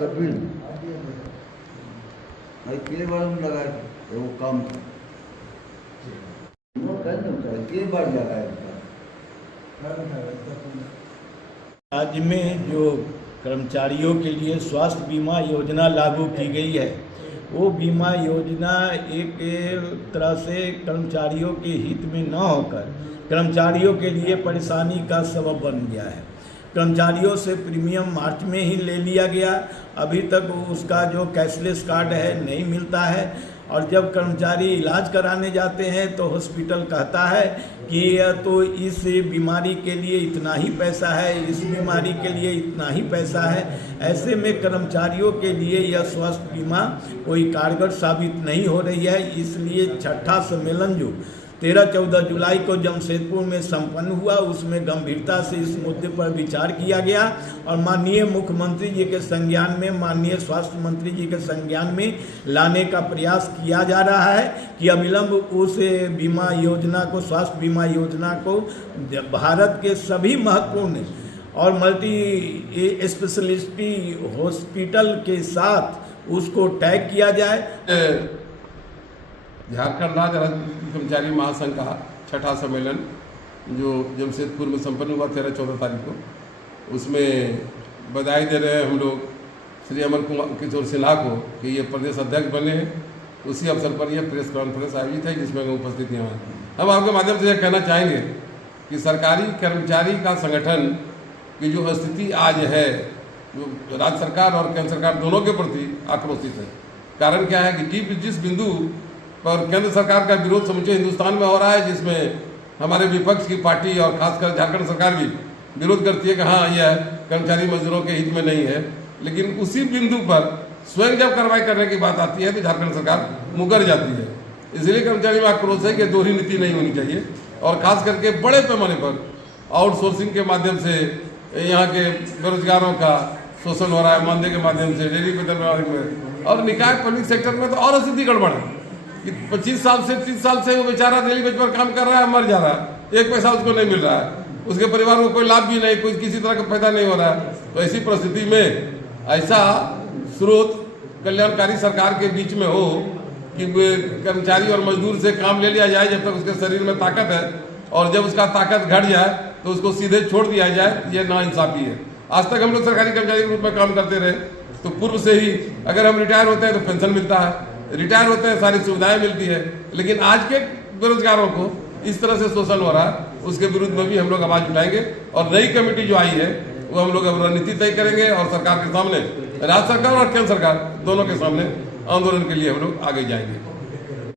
कपिल के बार लगा वो काम के बार लगाया। राज्य में जो कर्मचारियों के लिए स्वास्थ्य बीमा योजना लागू की गई है, वो बीमा योजना एक तरह से कर्मचारियों के हित में न होकर कर्मचारियों के लिए परेशानी का सबब बन गया है। कर्मचारियों से प्रीमियम मार्च में ही ले लिया गया, अभी तक उसका जो कैशलेस कार्ड है नहीं मिलता है, और जब कर्मचारी इलाज कराने जाते हैं तो हॉस्पिटल कहता है कि तो इस बीमारी के लिए इतना ही पैसा है, इस बीमारी के लिए इतना ही पैसा है। ऐसे में कर्मचारियों के लिए यह स्वास्थ्य बीमा कोई कारगर साबित नहीं हो रही है। इसलिए छठा सम्मेलन जो 13-14 जुलाई को जमशेदपुर में संपन्न हुआ, उसमें गंभीरता से इस मुद्दे पर विचार किया गया और माननीय मुख्यमंत्री जी के संज्ञान में, माननीय स्वास्थ्य मंत्री जी के संज्ञान में लाने का प्रयास किया जा रहा है कि अविलंब उस बीमा योजना को, स्वास्थ्य बीमा योजना को भारत के सभी महत्वपूर्ण और मल्टी स्पेशलिटी हॉस्पिटल के साथ उसको टैग किया जाए। झारखंड राज्य कर्मचारी महासंघ का छठा सम्मेलन जो जमशेदपुर में संपन्न हुआ 13-14 तारीख को, उसमें बधाई दे रहे हैं हम लोग श्री अमर किशोर सिन्हा को कि ये प्रदेश अध्यक्ष बने हैं। उसी अवसर पर यह प्रेस कॉन्फ्रेंस आयोजित है जिसमें उपस्थित हैं। हम आपके माध्यम से यह कहना चाहेंगे कि सरकारी कर्मचारी का संगठन की जो स्थिति आज है, जो राज्य सरकार और केंद्र सरकार दोनों के प्रति आक्रोशित है। कारण क्या है कि जिस बिंदु पर केंद्र सरकार का विरोध समूचे हिंदुस्तान में हो रहा है, जिसमें हमारे विपक्ष की पार्टी और खासकर झारखंड सरकार भी विरोध करती है कि हाँ यह कर्मचारी मजदूरों के हित में नहीं है, लेकिन उसी बिंदु पर स्वयं जब कार्रवाई करने की बात आती है तो झारखंड सरकार मुकर जाती है। इसलिए कर्मचारी में आक्रोश है कि दोहरी नीति नहीं होनी चाहिए और खास करके बड़े पैमाने पर आउटसोर्सिंग के माध्यम से यहाँ के बेरोजगारों का शोषण हो रहा है, मानदेय के माध्यम से, डेयरी में और निकाय पब्लिक सेक्टर में तो और स्थिति गड़बड़ है कि 25 साल से 30 साल से वो बेचारा डेली बेच पर काम कर रहा है, मर जा रहा है, एक पैसा उसको नहीं मिल रहा है, उसके परिवार को कोई लाभ भी नहीं, कोई किसी तरह का फायदा नहीं हो रहा है। तो ऐसी परिस्थिति में ऐसा स्रोत कल्याणकारी सरकार के बीच में हो कि कर्मचारी और मजदूर से काम ले लिया जाए जब तक उसके शरीर में ताकत है, और जब उसका ताकत घट जाए तो उसको सीधे छोड़ दिया जाए, ये नाइंसाफी है। आज तक हम लोग सरकारी कर्मचारी के रूप में काम करते रहे, तो पूर्व से ही अगर हम रिटायर होते हैं तो पेंशन मिलता है, रिटायर होते हैं सारी सुविधाएं मिलती है, लेकिन आज के बेरोजगारों को इस तरह से शोषण हो रहा है, उसके विरुद्ध में भी हम लोग आवाज उठाएंगे। और नई कमेटी जो आई है वो हम लोग अब रणनीति तय करेंगे और सरकार के सामने, राज्य सरकार और केंद्र सरकार दोनों के सामने आंदोलन के लिए हम लोग आगे जाएंगे।